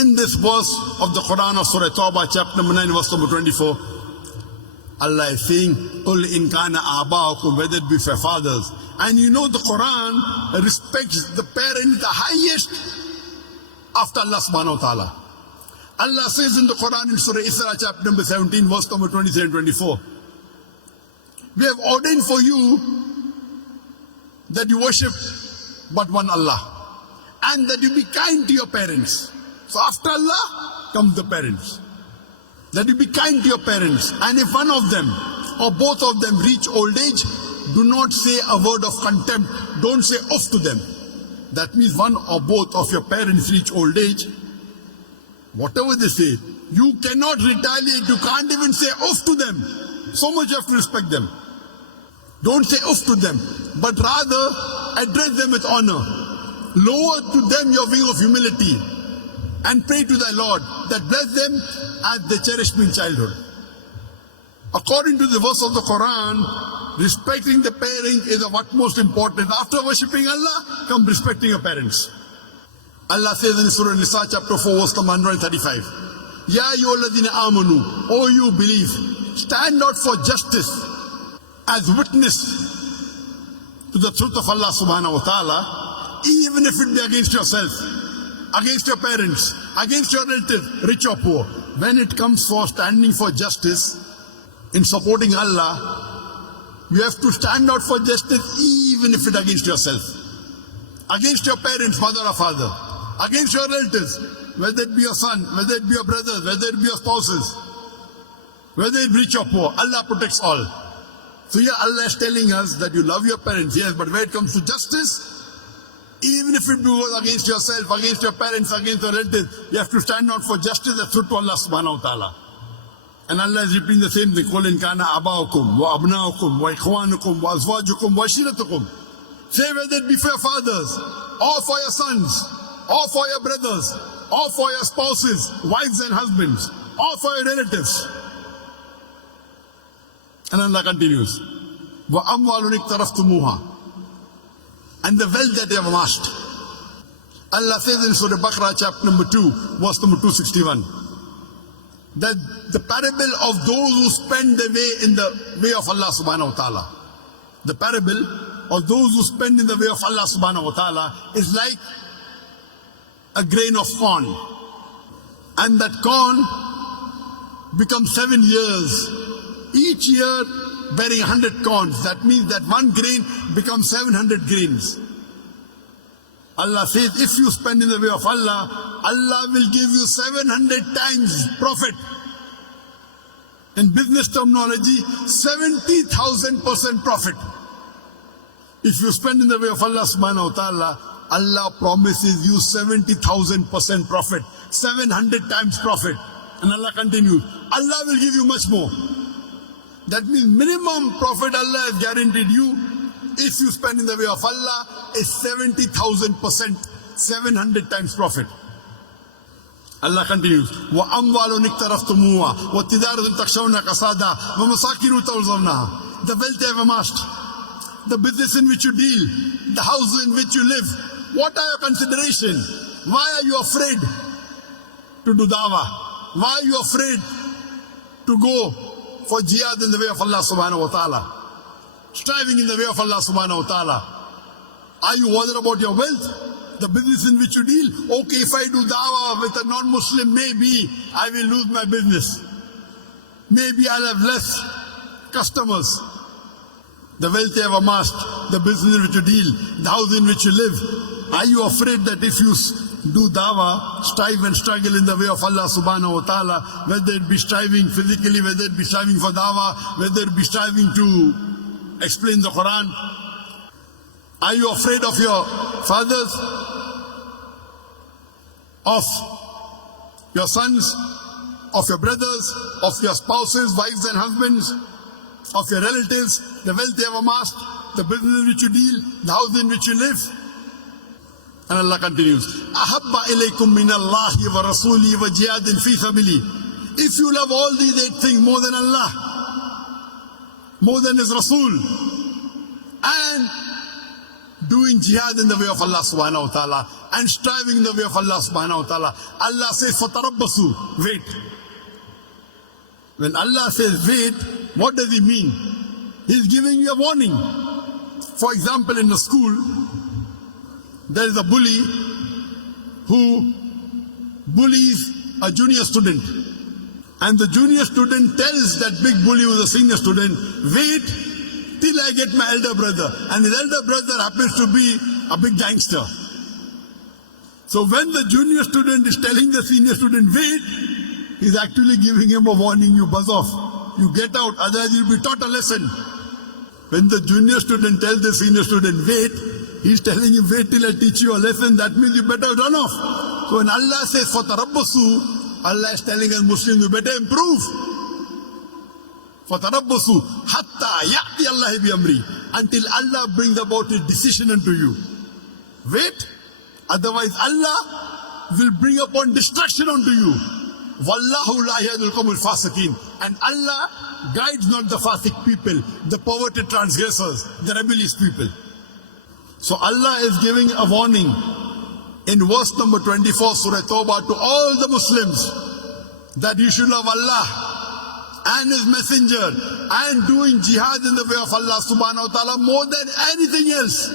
In this verse of the Quran of Surah Tawbah, chapter number 9, verse number 24, Allah is saying, قُلْ إِنْ كَانَ آبَاؤُكُمْ, whether it be for fathers. And you know the Quran respects the parent the highest after Allah subhanahu wa ta'ala. Allah says in the Quran in Surah Isra, chapter number 17, verse number 23 and 24, we have ordained for you that you worship but one Allah, and that you be kind to your parents. So after Allah comes the parents. That you be kind to your parents, and if one of them or both of them reach old age, do not say a word of contempt. Don't say off to them. That means one or both of your parents reach old age, whatever they say, you cannot retaliate. You can't even say off to them. So much you have to respect them. Don't say off to them, but rather address them with honor. Lower to them your wing of humility and pray to thy Lord that bless them as they cherished me in childhood. According to the verse of the Quran, respecting the parents is of utmost importance. After worshipping Allah, come respecting your parents. Allah says in Surah Nisa, chapter 4, verse number 135, Ya ayyuhalladhina amanu, O you believe, stand out for justice as witness to the truth of Allah subhanahu wa ta'ala, even if it be against yourself, against your parents, against your relatives, rich or poor. When it comes for standing for justice, in supporting Allah, you have to stand out for justice even if it against yourself, against your parents, mother or father, against your relatives, whether it be your son, whether it be your brothers, whether it be your spouses, whether it be rich or poor. Allah protects all. So here Allah is telling us that you love your parents, yes, but when it comes to justice, even if it goes against yourself, against your parents, against your relatives, you have to stand out for justice. That's true to Allah subhanahu wa ta'ala. And Allah is repeating the same thing. قُلْ إِنْ كَانَ آبَاؤُكُمْ وَأَبْنَاؤُكُمْ وَإِخْوَانُكُمْ وَأَزْوَاجُكُمْ وَعَشِيرَتُكُمْ. Say whether it be for your fathers, or for your sons, or for your brothers, or for your spouses, wives and husbands, or for your relatives. And Allah continues, وَأَمْوَالٌ اقْتَرَفْتُمُوهَا, and the wealth that they have amassed. Allah says in Surah Baqarah, chapter number 2, verse number 261, that the parable of those who spend their way in the way of Allah subhanahu wa ta'ala. The parable of those who spend in the way of Allah subhanahu wa ta'ala is like a grain of corn. And that corn becomes 7 years. Each year bearing 100 corns. That means that one grain becomes 700 grains. Allah says, if you spend in the way of Allah, Allah will give you 700 times profit. In business terminology, 70,000% profit. If you spend in the way of Allah subhanahu wa ta'ala, Allah promises you 70,000% profit, 700 times profit. And Allah continues, Allah will give you much more. That means minimum profit Allah has guaranteed you. If you spend in the way of Allah, is 70,000%, 700 times profit. Allah continues, وَأَمْوَالٌ اقْتَرَفْتُمُوهَا وَتِجَارَةٌ تَخْشَوْنَ كَسَادَهَا وَمَسَاكِنُ تَرْضَوْنَهَا. The wealth you have amassed, the business in which you deal, the house in which you live. What are your considerations? Why are you afraid to do dawah? Why are you afraid to go for jihad in the way of Allah subhanahu wa ta'ala? Striving in the way of Allah subhanahu wa ta'ala. Are you worried about your wealth? The business in which you deal? Okay, if I do dawah with a non-Muslim, maybe I will lose my business. Maybe I'll have less customers. The wealth you have amassed, the business in which you deal, the house in which you live. Are you afraid that if you do dawah, strive and struggle in the way of Allah subhanahu wa ta'ala, whether it be striving physically, whether it be striving for dawah, whether it be striving to explain the Quran, are you afraid of your fathers, of your sons, of your brothers, of your spouses, wives and husbands, of your relatives, the wealth they have amassed, the business in which you deal, the house in which you live? And Allah continues, أَحَبَّ إِلَيْكُم مِّنَ اللَّهِ وَرَسُولِهِ وَجِهَادٍ فِي سَبِيلِهِ. If you love all these 8 things more than Allah, more than His Rasul, and doing jihad in the way of Allah subhanahu wa ta'ala and striving in the way of Allah subhanahu wa ta'ala. Allah says, fatarabbasu, wait. When Allah says wait, what does he mean? He's giving you a warning. For example, in a school, there is a bully who bullies a junior student. And the junior student tells that big bully who is a senior student, wait till I get my elder brother. And his elder brother happens to be a big gangster. So when the junior student is telling the senior student, wait, he's actually giving him a warning, you buzz off. You get out, otherwise you'll be taught a lesson. When the junior student tells the senior student, wait, he's telling him, wait till I teach you a lesson. That means you better run off. So when Allah says, fatarabbasu, Allah is telling us Muslims, you better improve. فَتَرَبَّصُوا حَتَّى يَأْتِيَ اللَّهِ بِأَمْرِهِ, until Allah brings about His decision unto you. Wait, otherwise Allah will bring upon destruction unto you. وَاللَّهُ لَا يَهْدِي الْقَوْمَ الْفَاسِقِينَ, and Allah guides not the fasik people, the perverted transgressors, the rebellious people. So Allah is giving a warning in verse number 24, Surah Tawbah, to all the Muslims that you should love Allah and His Messenger and doing jihad in the way of Allah subhanahu wa ta'ala more than anything else.